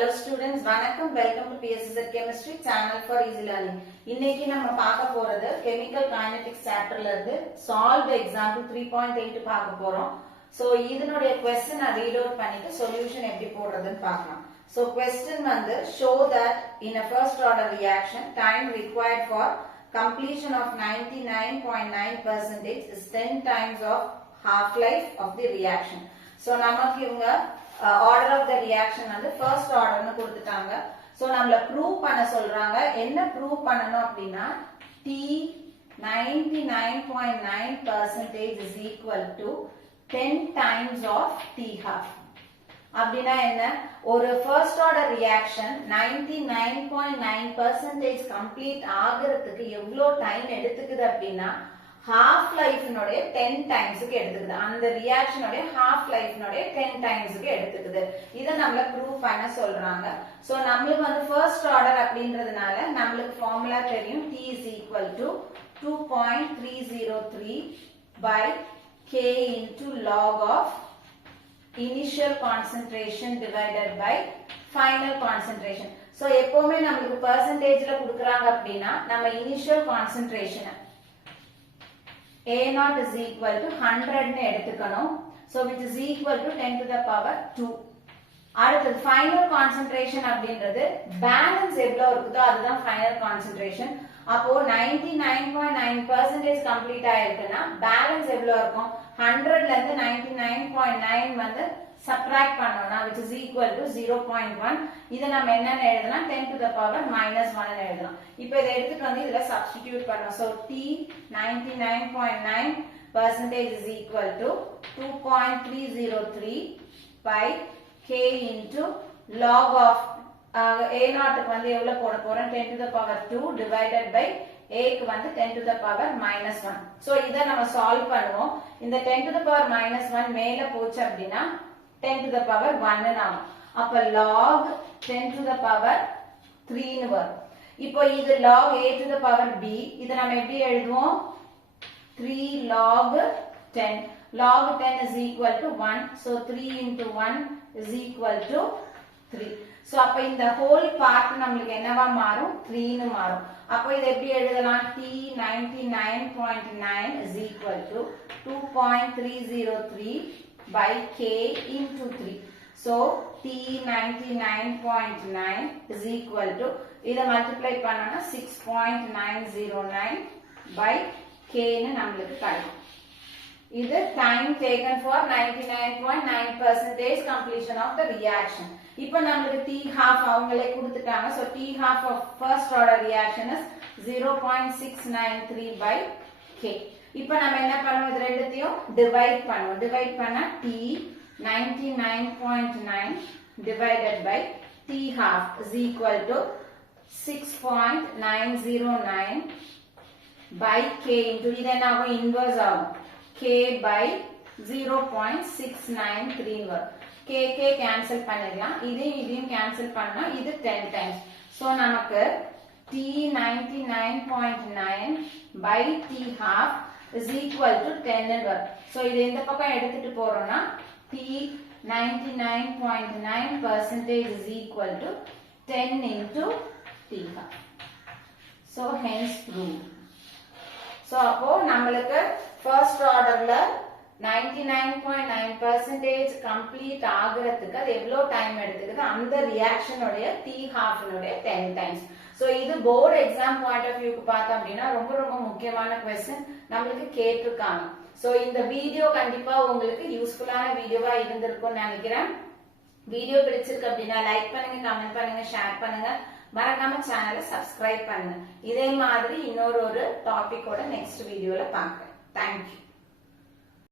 Hello students, வணக்கம். Welcome to PSZ Chemistry Channel for Easy Learning. இன்னைக்கு நம்ம பார்க்க போறது Chemical Kinetics chapterல இருந்து solve example 3.8 பார்க்க போறோம். So இதனுடைய question நான் read out பண்ணிட்டு solution எப்படி போடுறதுன்னு பார்க்கலாம். So question வந்து show that in a first order reaction time required for completion of 99.9% is 10 times of half life of the reaction. So நமக்கு இவங்க order of the reaction வந்து first order னு கொடுத்துட்டாங்க. So நம்மள prove பண்ண சொல்றாங்க. என்ன prove பண்ணனும் அப்படினா T 99.9% is equal to 10 times of T half. அப்படினா என்ன? ஒரு first order reaction 99.9% complete ஆகிறதுக்கு எவ்வளவு டைம் எடுத்துக்குது அப்படினா half life நோட 10 times க்கு எடுத்துக்குது. அந்த reaction நோட half life நோட 10 times க்கு எடுத்துக்குது. இத நம்மள prove பண்ண சொல்றாங்க. சோ நமக்கு வந்து first order அப்படின்றதுனால நமக்கு ஃபார்முலா தெரியும். T is equal to 2.303 by K into log of initial concentration divided by final concentration. So எப்பவுமே நமக்கு percentageல கொடுக்கறாங்க அப்படினா நம்ம initial concentration A0 is equal to 100 னு எடுத்துக்கணும். So which is equal to 10 to the power 2. அடுத்து final concentration அப்படின்றது balance எவ்வளவு இருக்குதோ அதுதான் final concentration. அப்போ 99.9% complete ஆயிருக்குன்னா balance எவ்வளவு இருக்கும்? 100 ல இருந்து 99.9 வந்து subtract பண்ணோம்னா which is equal to 0.1. இத நம்ம என்னன்னு எழுதலாம்? 10 to the power minus 1 னு எழுதலாம். இப்போ இத எடுத்துட்டு வந்து இதல substitute பண்ணோம். So T 99.9% is equal to 2.303 by K into log of A0 க்கு வந்து எவ்வளவு போட போறோம்? 10 to the power 2 divided by A க்கு வந்து 10 to the power minus 1. So இத நம்ம solve பண்ணுவோம். இந்த 10 to the power minus 1 மேல போச்சு அப்படினா 10 to the power 1 னு ஆகும். அப்ப log 10 to the power 3 னு வரும். இப்போ இது log A to the power B. இத நம்ம எப்படி எழுதுவோம்? 3 log 10. Log 10 is equal to 1. So 3 into 1 is equal to 3. So அப்ப இந்த whole part நமக்கு என்னவா மாறும்? 3 னு மாறும். அப்ப இத எப்படி எழுதலாம்? T 99.9 is equal to 2.303 by K into 3. So T 99.9 is equal to இத multiply பண்ணோம்னா 6.909 by K னு நமக்கு கிடைக்கும். இது time taken for 99.9% completion of the reaction. இப்போ நமக்கு T half அவங்களே கொடுத்துட்டாங்க. So T half of first order reaction is 0.693 by K. இப்போ நம்ம என்ன பண்ணுவோம்? இது ரெண்டுத்தையும் டிவைட் பண்ணுவோம். டிவைட் பண்ணா T 99.9 divided by T half is equal to 6.909 by K into இது என்ன ஆகும்? இன்வர்ஸ் ஆகும். K by 0.693 வரும். K கேன்சல் பண்ணிடலாம். இதையும் கேன்சல் பண்ணா இது 10 times. So நமக்கு T 99.9 by T half is equal to 10 னு வரும். So இது இந்த பக்கம் எடுத்துட்டு போறோம்னா T 99.9% is equal to 10 into T half. So hence proved. So அப்போ நம்மளுக்கு first orderல 99.9% complete ஆகிறதுக்கு அது எவ்வளவு டைம் எடுத்துக்குது? அந்த ரியாக்ஷன் உடைய T half உடைய 10 times. So இது போர்டு எக்ஸாம் பாயிண்ட் ஆஃப் வியூக்கு பார்த்தோம் அப்படின்னா ரொம்ப ரொம்ப முக்கியமான क्वेश्चन நமக்கு கேட்டிருக்காங்க. So இந்த வீடியோ கண்டிப்பா உங்களுக்கு யூஸ்ஃபுல்லான வீடியோவா இருந்திருக்கும்னு நினைக்கிறேன். வீடியோ பிடிச்சிருக்கு அப்படின்னா லைக் பண்ணுங்க, கமெண்ட் பண்ணுங்க, ஷேர் பண்ணுங்க, மறக்காம சேனலை சப்ஸ்கிரைப் பண்ணுங்க. இதே மாதிரி இன்னொரு டாபிக்கோட நெக்ஸ்ட் வீடியோல பார்க்கிறேன். Thank you.